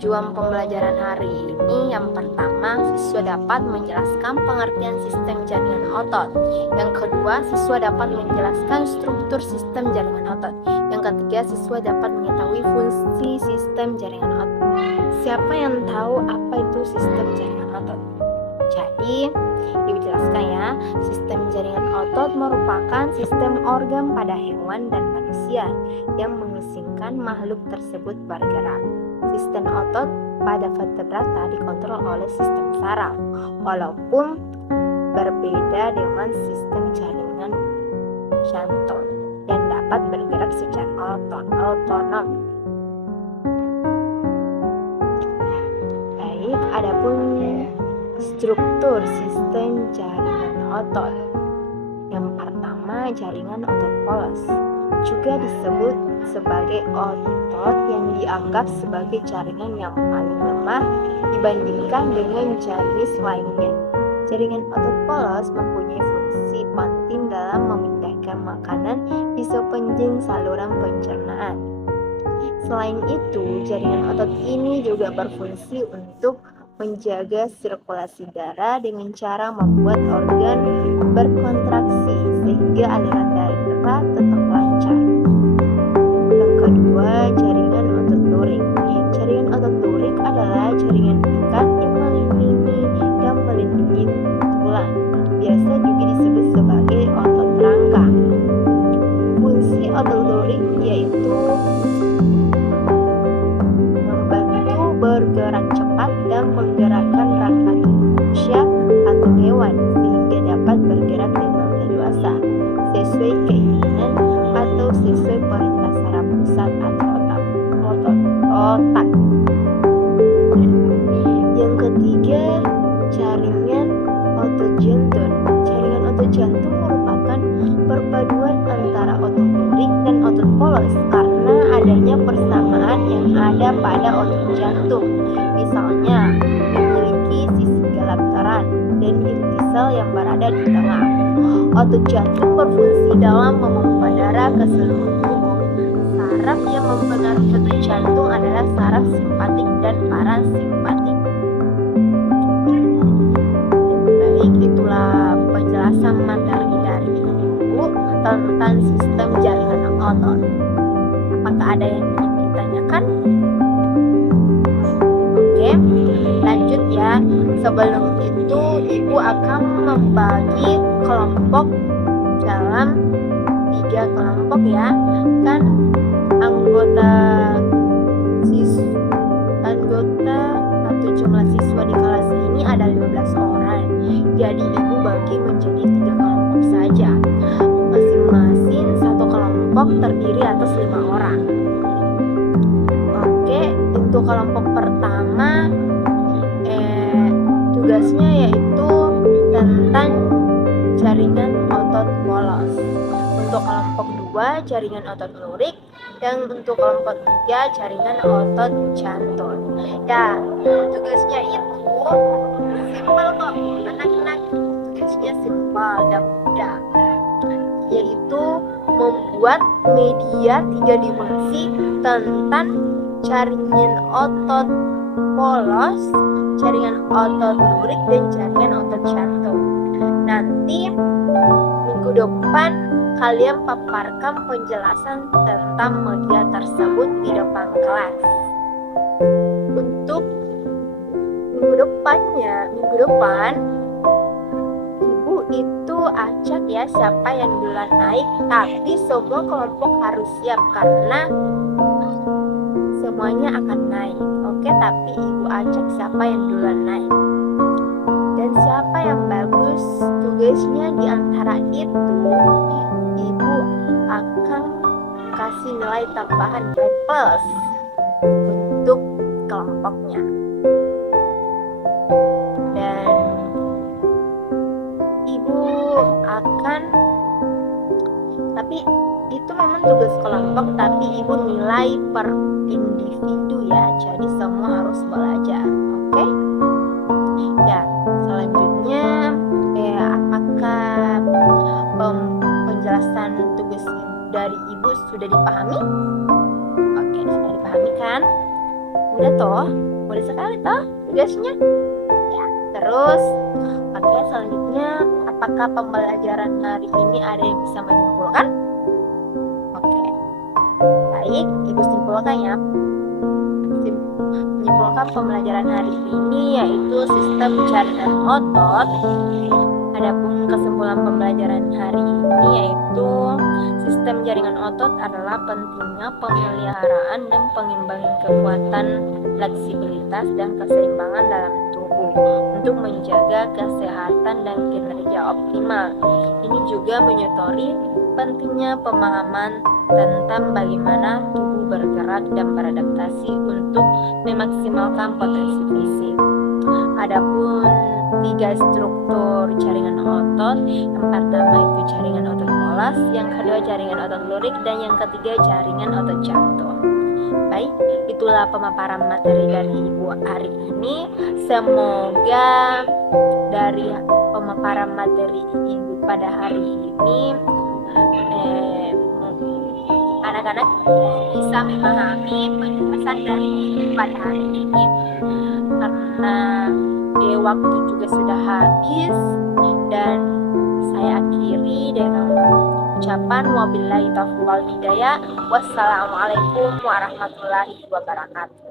tujuan pembelajaran hari ini yang pertama, siswa dapat menjelaskan pengertian sistem jaringan otot. Yang kedua, siswa dapat menjelaskan struktur sistem jaringan otot. Yang ketiga, siswa dapat mengetahui fungsi sistem jaringan otot. Siapa yang tahu apa itu sistem jaringan otot? Jadi, Ibu jelaskan ya, sistem jaringan otot merupakan sistem organ pada hewan dan manusia yang mengizinkan makhluk tersebut bergerak. Sistem otot pada vertebrata dikontrol oleh sistem saraf, walaupun berbeda dengan sistem jaringan jantung yang dapat bergerak secara otonom. Baik, adapun struktur sistem jaringan otot. Yang pertama, jaringan otot polos, juga disebut sebagai otot yang dianggap sebagai jaringan yang paling lemah dibandingkan dengan jenis lainnya. Jaringan otot polos mempunyai fungsi penting dalam memindahkan makanan di sepanjang saluran pencernaan. Selain itu, jaringan otot ini juga berfungsi untuk menjaga sirkulasi darah dengan cara membuat organ berkontraksi sehingga aliran darah tetap lancar. Yang kedua, jaringan otot lurik. Jaringan otot lurik adalah jaringan ikat yang melindungi dan melindungi tulang. Biasa juga disebut sebagai otot rangka. Fungsi otot lurik yaitu bergerak cepat dan menggerakkan rangka manusia atau hewan sehingga dapat bergerak dengan leluasa sesuai keinginan atau sesuai perintah saraf pusat atau otak. Yang ketiga, jaringan otot jantung. Jaringan otot jantung merupakan perpaduan antara otot lurik dan otot polos karena adanya persamaan yang ada pada otot jantung. Misalnya, memiliki sisi gelap terang dan inti sel yang berada di tengah. Otot jantung berfungsi dalam memompa darah ke seluruh tubuh. Saraf yang mempengaruhi otot jantung adalah saraf simpatik dan parasimpatik. Baik, itulah penjelasan materi dari Ibu tentang sistem jaringan otot. Apakah ada yang ingin ditanyakan? Oke, lanjut ya. Sebelum itu, Ibu akan membagi kelompok dalam 3 kelompok ya. Kan anggota atau jumlah siswa di kelas ini ada 15 orang. Jadi Ibu bagi menjadi 3 kelompok saja. Masing-masing satu kelompok terdiri atas 5 orang. Oke, untuk kelompok pertama tugasnya yaitu tentang jaringan otot polos. Untuk kelompok 2 jaringan otot lurik, dan untuk kelompok 3 jaringan otot jantung. Ya, tugasnya itu simpel kok anak-anak. Tugasnya simpel dan mudah, yaitu membuat media 3 dimensi tentang jaringan otot polos, jaringan otot lurik, dan jaringan otot jantung. Nanti minggu depan kalian paparkan penjelasan tentang media tersebut di depan kelas. Untuk minggu depan Ibu itu acak ya siapa yang duluan naik, tapi semua kelompok harus siap karena semuanya akan naik. Oke, tapi Ibu acak siapa yang duluan naik. Dan siapa yang bagus tugasnya di antara itu, Ibu akan kasih nilai tambahan plus untuk kelompoknya. Dan Ibu akan, tapi itu memang tugas kelompok, tapi Ibu nilai per individu ya, jadi semua harus belajar. Oke? Ya, selanjutnya apakah penjelasan tugas dari Ibu sudah dipahami? Oke, sudah dipahami kan? Udah toh? Mudah sekali toh tugasnya. Ya, terus oke, selanjutnya apakah pembelajaran hari ini ada yang bisa menyimpulkan? Oke. Baik, Ibu simpulkan ya. Menyimpulkan pembelajaran hari ini yaitu sistem jaringan otot. Adapun kesimpulan pembelajaran hari ini yaitu sistem jaringan otot adalah pentingnya pemeliharaan dan pengimbangan kekuatan, fleksibilitas, dan keseimbangan dalam tubuh untuk menjaga kesehatan dan kinerja optimal. Ini juga menyotori pentingnya pemahaman tentang bagaimana tubuh bergerak dan beradaptasi untuk memaksimalkan potensi fisik. Adapun 3 struktur jaringan otot, yang pertama itu jaringan otot polas, yang kedua jaringan otot lurik, dan yang ketiga jaringan otot jantung. Baik, itulah pemaparan materi dari Ibu hari ini. Semoga dari pemaparan materi Ibu pada hari ini anak-anak bisa memahami penjelasan dari Ibu pada hari ini. Karena waktu juga sudah habis, dan saya akhiri dengan ucapan wabillahi taufiq wal hidayah. Wassalamualaikum warahmatullahi wabarakatuh.